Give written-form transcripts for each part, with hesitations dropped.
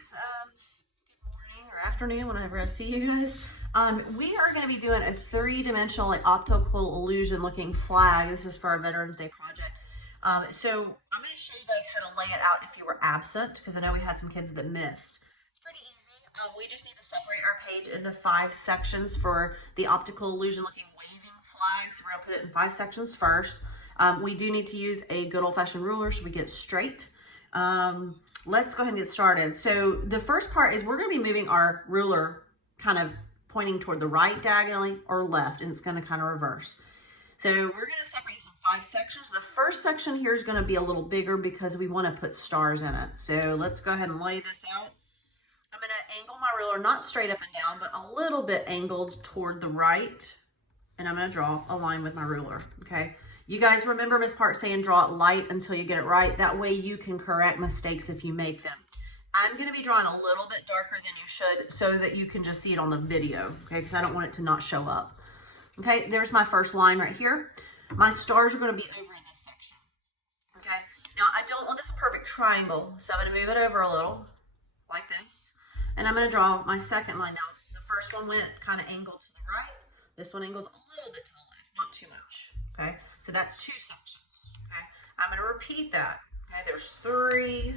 guys. Good morning or afternoon, whenever I see you guys. We are going to be doing a three-dimensional optical illusion looking flag. This is for our Veterans Day project. So I'm going to show you guys how to lay it out if you were absent, because I know we had some kids that missed. It's pretty easy. We just need to separate our page into 5 sections for the optical illusion looking waving flag. So we're going to put it in 5 sections first. We do need to use a good old-fashioned ruler so we get it straight. Let's go ahead and get started. So the first part is we're going to be moving our ruler kind of pointing toward the right diagonally or left, and it's going to kind of reverse. So we're going to separate this in 5 sections. The first section here is going to be a little bigger because we want to put stars in it. So let's go ahead and lay this out. I'm going to angle my ruler, not straight up and down, but a little bit angled toward the right. And I'm going to draw a line with my ruler, okay? You guys remember Ms. Park saying draw it light until you get it right. That way you can correct mistakes if you make them. I'm going to be drawing a little bit darker than you should so that you can just see it on the video, okay? Because I don't want it to not show up. Okay, there's my first line right here. My stars are going to be over in this section, okay? Now, I don't want this a perfect triangle, so I'm going to move it over a little, like this. And I'm going to draw my second line. Now, the first one went kind of angled to the right. This one angles a little bit to the left, not too much, okay? So that's 2 sections, okay? I'm going to repeat that, okay? There's 3.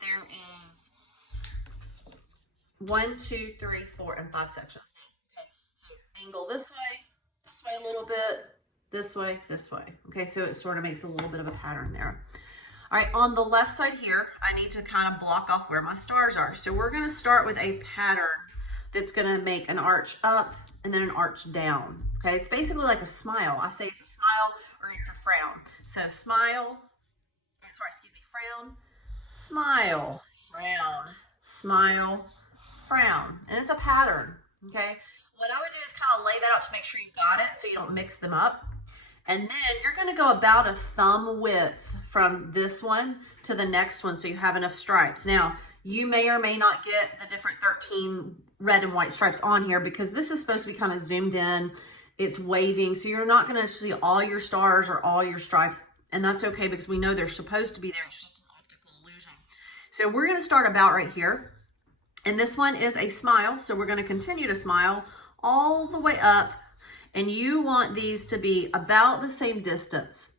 There is 1, 2, 3, 4, and 5 sections. Okay, so angle this way a little bit, this way, okay? So it sort of makes a little bit of a pattern there. All right, on the left side here, I need to kind of block off where my stars are. So we're going to start with a pattern that's going to make an arch up and then an arch down. Okay, it's basically like a smile. I say it's a smile or it's a frown. So smile, frown, smile, frown, smile, frown. And it's a pattern, okay? What I would do is kind of lay that out to make sure you got it so you don't mix them up. And then you're going to go about a thumb width from this one to the next one so you have enough stripes. Now, you may or may not get the different 13 red and white stripes on here because this is supposed to be kind of zoomed in. It's waving, so you're not going to see all your stars or all your stripes, and that's okay because we know they're supposed to be there. It's just an optical illusion. So we're going to start about right here, and this one is a smile, so we're going to continue to smile all the way up, and you want these to be about the same distance.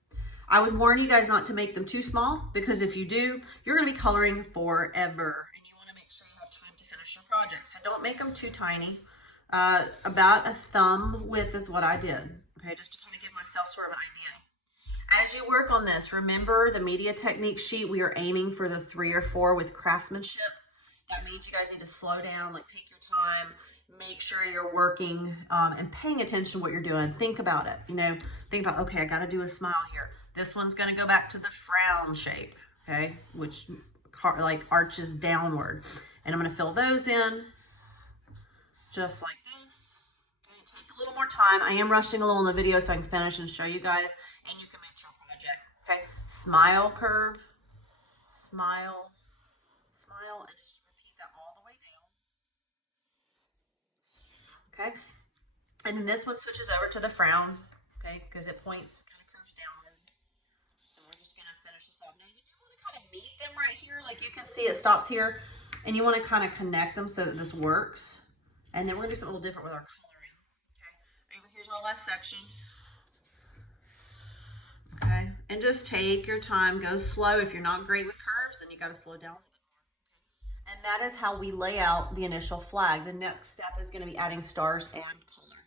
I would warn you guys not to make them too small because if you do, you're going to be coloring forever, and you want to make sure you have time to finish your project. So don't make them too tiny. About a thumb width is what I did, okay, just to kind of give myself sort of an idea. As you work on this, remember the media technique sheet, we are aiming for the 3 or 4 with craftsmanship. That means you guys need to slow down, like take your time, make sure you're working and paying attention to what you're doing. Think about it, you know, think about, okay, I got to do a smile here. This one's going to go back to the frown shape, okay, which like arches downward. And I'm going to fill those in just like this. Okay, take a little more time. I am rushing a little in the video so I can finish and show you guys, and you can make your project. Okay, smile curve, smile, smile, and just repeat that all the way down. Okay, and then this one switches over to the frown. Okay, because it points, kind of curves downward. And we're just gonna finish this off. Now you do want to kind of meet them right here, like you can see it stops here, and you want to kind of connect them so that this works. And then we're going to do something a little different with our coloring. Okay, over here's our last section. Okay, and just take your time, go slow. If you're not great with curves, then you got to slow down a little bit more. Okay? And that is how we lay out the initial flag. The next step is going to be adding stars and color.